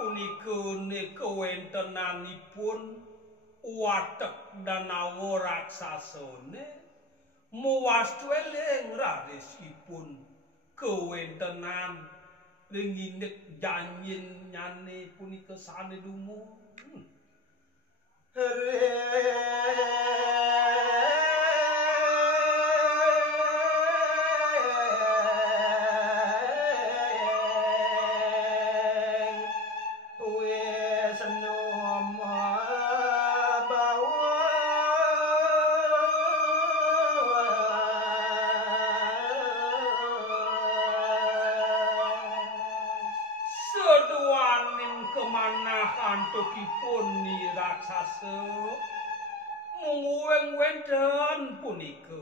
Punika kawentenanipun watek danawa raksasane muwastueling rarisipun kawentenan ringinek janyin nyane punika sane dumu Antokipun ni raksasa munguweng wenten punika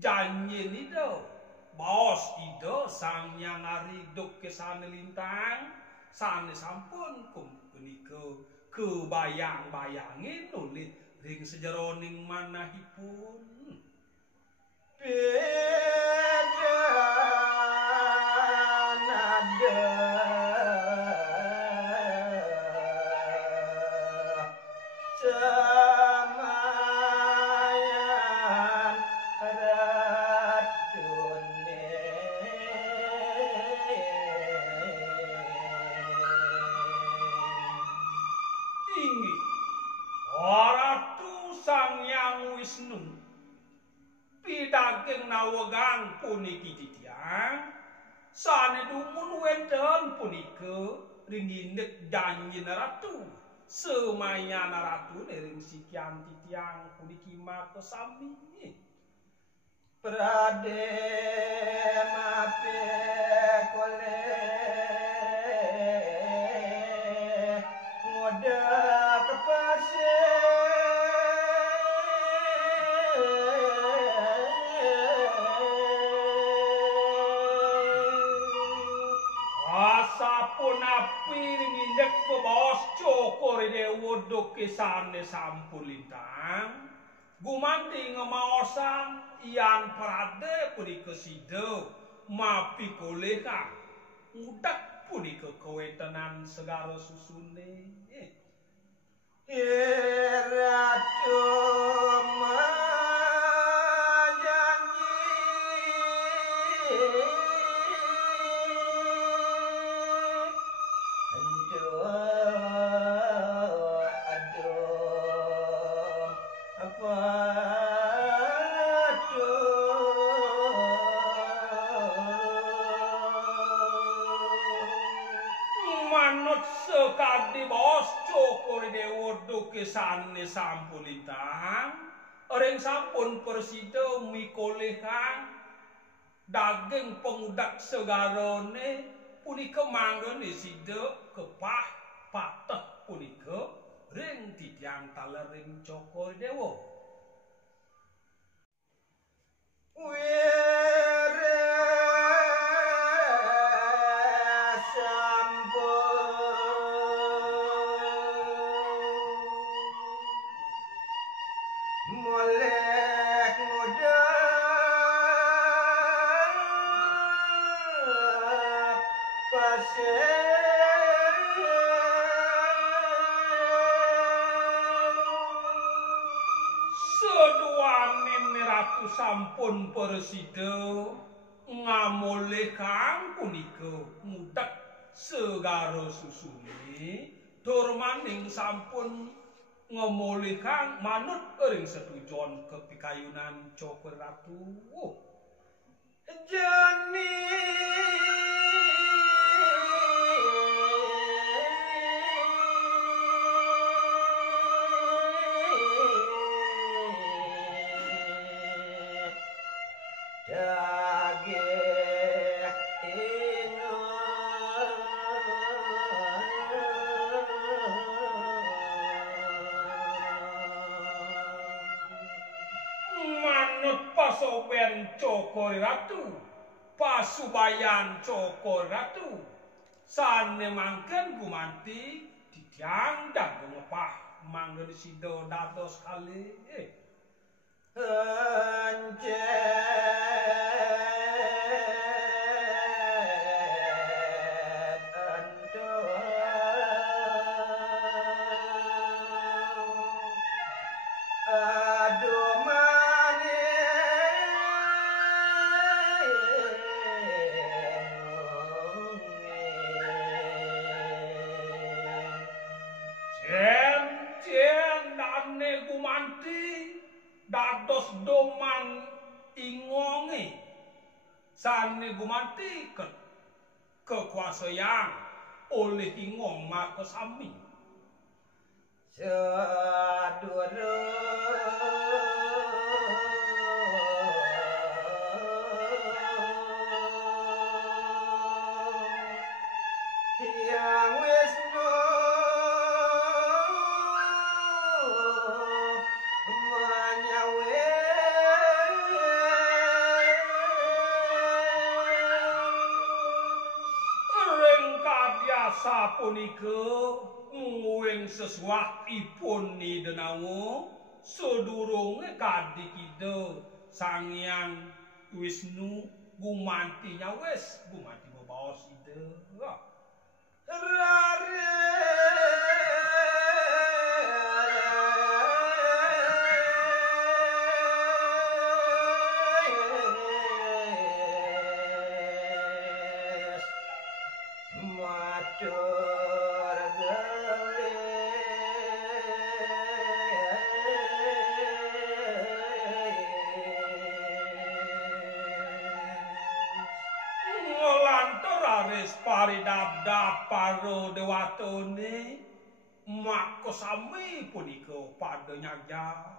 janji nida bos ida sang yang ari duk kesane lintang sane sampun punika kebayang-bayangin nulit ring sejeroning manahipun beda nada Pidaging nawegang puniki titiang sane dumun wenten punika ringinek janjina ratu semayana ratu ring sikian titiang puniki maka sami prade mape kole ngoda kepase asapun api ringindek pebos cokor dewa dokesane sampun lintang gumanti ngemaosan ian prade punika sido mapi koleka udak punika kawetenan segala susune ratu sekadi bos cokor dewa dokesane sampun lintang ring sampun persida mikolehang daging pengudak segarone punika manggone sida kepah pateh punika ring titiang talering cokor dewa sampun persida ngamolehang punika ngudak segara susune durmaning sampun ngamolehang manut ring setujon kepikayunan cokor ratu jani Pasoben cokor ratu pasubayan cokor ratu sane mangken gumanti didiandang ngepah manggen sida dados kalih dados doman ingonge sane gumanti kekuasaan oleh ingong maka sami sadure yang wis sapunika nguwing sesuakipun nidenawo sedurunge kadikida Sang Hyang Wisnu gumanti nyawes gumanti bebaos ide paridabda paro dewatone maka sami punika pada nyajak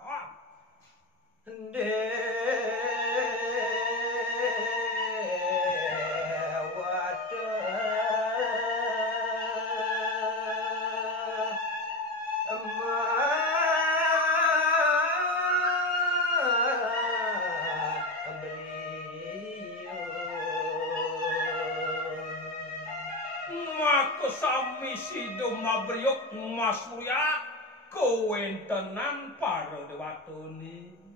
sami sido mabriok Mas Surya kawentenan para dewatone